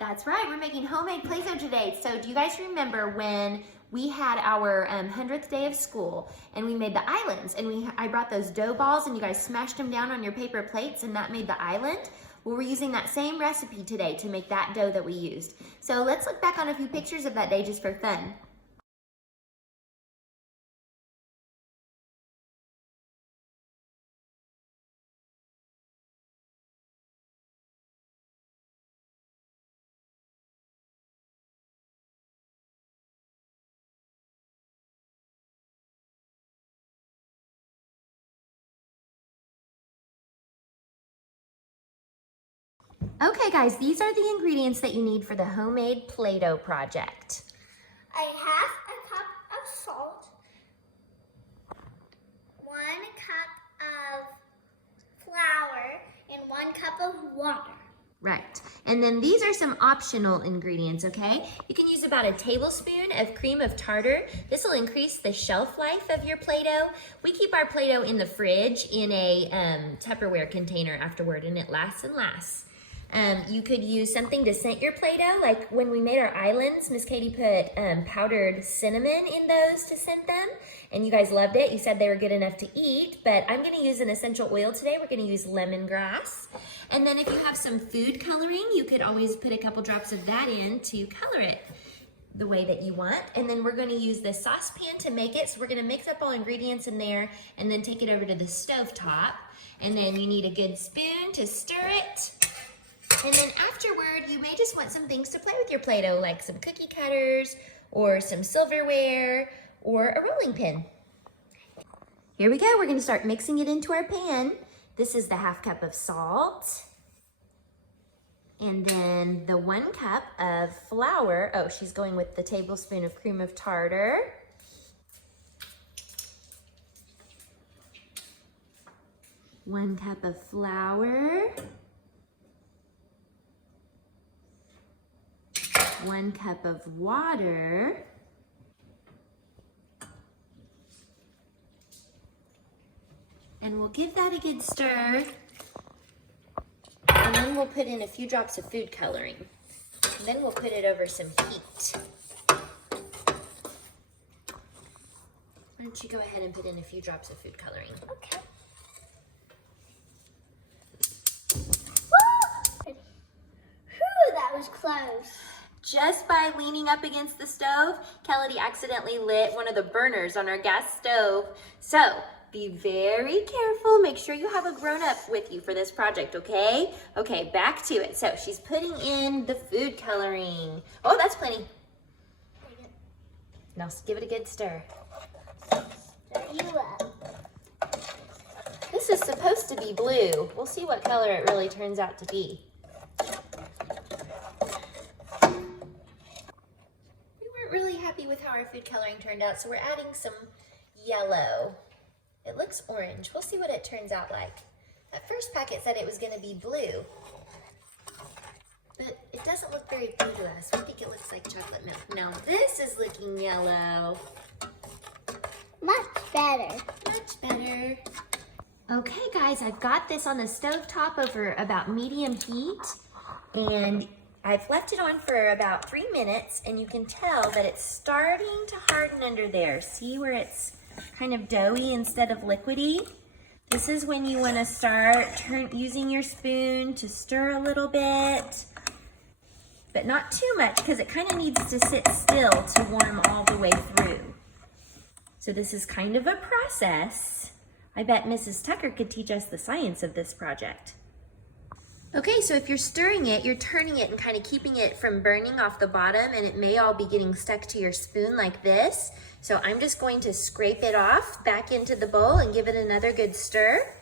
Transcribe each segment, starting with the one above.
That's right, we're making homemade Play-Doh today. So do you guys remember when we had our 100th day of school and we made the islands and I brought those dough balls and you guys smashed them down on your paper plates and that made the island? Well, we're using that same recipe today to make that dough that we used. So let's look back on a few pictures of that day just for fun. Okay guys, these are the ingredients that you need for the homemade Play-Doh project. I have a cup of salt, 1 cup of flour, and 1 cup of water. Right, and then these are some optional ingredients, okay? You can use about a tablespoon of cream of tartar. This will increase the shelf life of your Play-Doh. We keep our Play-Doh in the fridge in a Tupperware container afterward, and it lasts and lasts. You could use something to scent your Play-Doh, like when we made our islands, Miss Katie put powdered cinnamon in those to scent them, and you guys loved it. You said they were good enough to eat, but I'm gonna use an essential oil today. We're gonna use lemongrass. And then if you have some food coloring, you could always put a couple drops of that in to color it the way that you want. And then we're gonna use the saucepan to make it. So we're gonna mix up all ingredients in there and then take it over to the stove top. And then you need a good spoon to stir it. And then afterward, you may just want some things to play with your Play-Doh, like some cookie cutters or some silverware or a rolling pin. Here we go, we're gonna start mixing it into our pan. This is the 1/2 cup of salt. And then the 1 cup of flour. Oh, she's going with the tablespoon of cream of tartar. One cup of flour. 1 cup of water. And we'll give that a good stir. And then we'll put in a few drops of food coloring. And then we'll put it over some heat. Why don't you go ahead and put in a few drops of food coloring? Okay. Woo! Whew, that was close. Just by leaning up against the stove, Kelly accidentally lit one of the burners on our gas stove. So be very careful. Make sure you have a grown-up with you for this project, okay? Okay, back to it. So she's putting in the food coloring. Oh, that's plenty. Now give it a good stir. Stir you up. This is supposed to be blue. We'll see what color it really turns out to be. Really happy with how our food coloring turned out, so we're adding some yellow. It looks orange. We'll see what it turns out like. That first packet said it was going to be blue, but it doesn't look very blue to us. We think it looks like chocolate milk. Now this is looking yellow. Much better. Much better. Okay guys, I've got this on the stove top over about medium heat, and I've left it on for about 3 minutes, and you can tell that it's starting to harden under there. See where it's kind of doughy instead of liquidy? This is when you want to start using your spoon to stir a little bit, but not too much because it kind of needs to sit still to warm all the way through. So this is kind of a process. I bet Mrs. Tucker could teach us the science of this project. Okay, so if you're stirring it, you're turning it and kind of keeping it from burning off the bottom, and it may all be getting stuck to your spoon like this. So I'm just going to scrape it off back into the bowl and give it another good stir.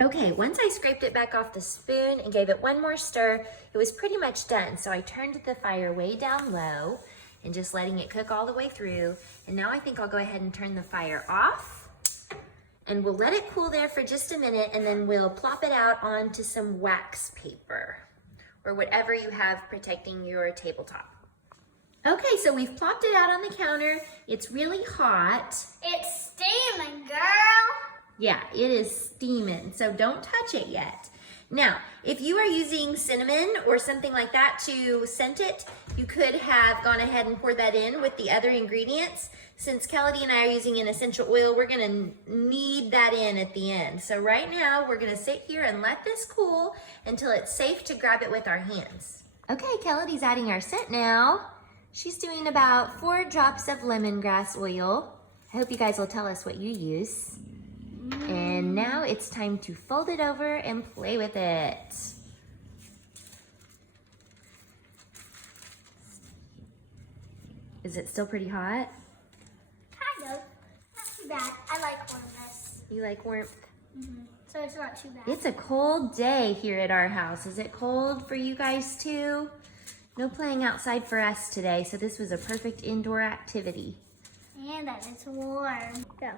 Okay, once I scraped it back off the spoon and gave it one more stir, it was pretty much done. So I turned the fire way down low and just letting it cook all the way through. And now I think I'll go ahead and turn the fire off. And we'll let it cool there for just a minute, and then we'll plop it out onto some wax paper or whatever you have protecting your tabletop. Okay, so we've plopped it out on the counter. It's really hot. It's steaming, girl. Yeah, it is steaming, so don't touch it yet. Now, if you are using cinnamon or something like that to scent it, you could have gone ahead and poured that in with the other ingredients. Since Kelly and I are using an essential oil, we're gonna knead that in at the end. So right now, we're gonna sit here and let this cool until it's safe to grab it with our hands. Okay, Kelly's adding our scent now. She's doing about 4 drops of lemongrass oil. I hope you guys will tell us what you use. And now it's time to fold it over and play with it. Is it still pretty hot? Kind of. Not too bad. I like warmness. You like warmth? So it's not too bad. It's a cold day here at our house. Is it cold for you guys too? No playing outside for us today, so this was a perfect indoor activity. And that it's warm. Go.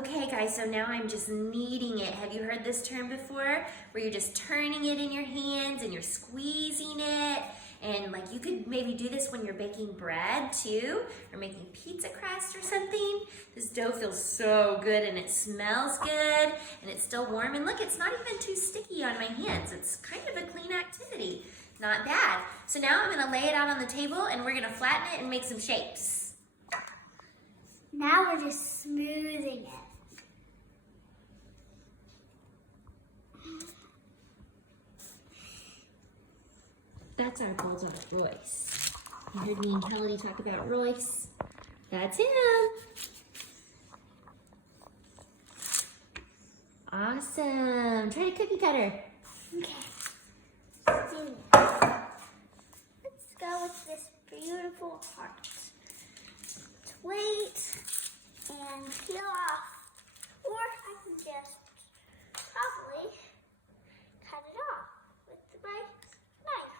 Okay guys, so now I'm just kneading it. Have you heard this term before? Where you're just turning it in your hands and you're squeezing it. And like you could maybe do this when you're baking bread too, or making pizza crust or something. This dough feels so good and it smells good and it's still warm. And look, it's not even too sticky on my hands. It's kind of a clean activity. Not bad. So now I'm gonna lay it out on the table and we're gonna flatten it and make some shapes. Now we're just smoothing it. That's our bulldog, Royce. You heard me and Kelly talk about Royce. That's him. Awesome. Try to cookie cutter. Okay. Let's do this. Let's go with this beautiful heart. Let's wait and peel off. Or I can just probably cut it off with my knife.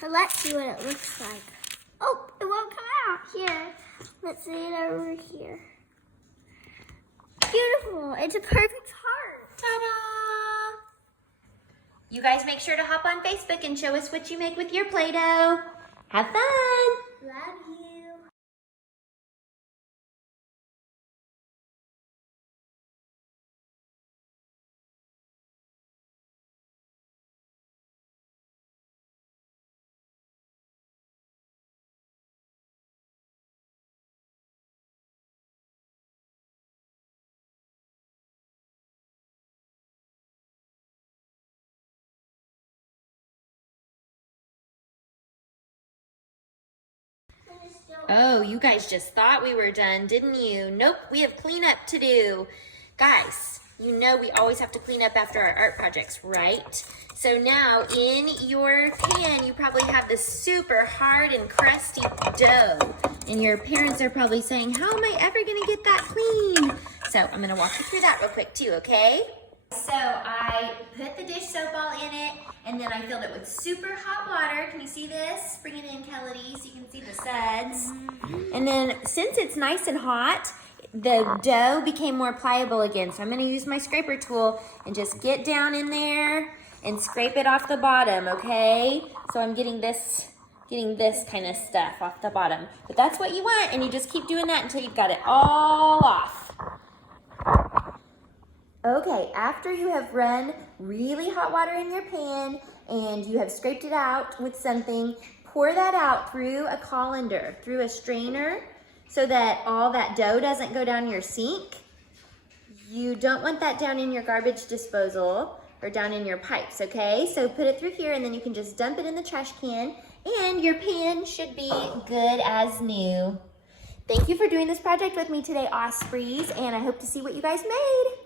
So let's see what it looks like. Oh, it won't come out. Here, let's see it over here. Beautiful. It's a perfect heart. Ta-da! You guys make sure to hop on Facebook and show us what you make with your Play-Doh. Have fun! Love you. Oh, you guys just thought we were done, didn't you? Nope, we have cleanup to do. Guys, you know we always have to clean up after our art projects, right? So now in your pan, you probably have this super hard and crusty dough. And your parents are probably saying, how am I ever gonna get that clean? So I'm gonna walk you through that real quick too, okay? So I put the dish soap all in it, and then I filled it with super hot water. Can you see this? Bring it in, Kelly, so you can see the suds. And then since it's nice and hot, the dough became more pliable again. So I'm gonna use my scraper tool and just get down in there and scrape it off the bottom, okay? So I'm getting this kind of stuff off the bottom. But that's what you want, and you just keep doing that until you've got it all off. Okay, after you have run really hot water in your pan and you have scraped it out with something, pour that out through a colander, through a strainer, so that all that dough doesn't go down your sink. You don't want that down in your garbage disposal or down in your pipes, okay? So put it through here and then you can just dump it in the trash can and your pan should be good as new. Thank you for doing this project with me today, Ospreys, and I hope to see what you guys made.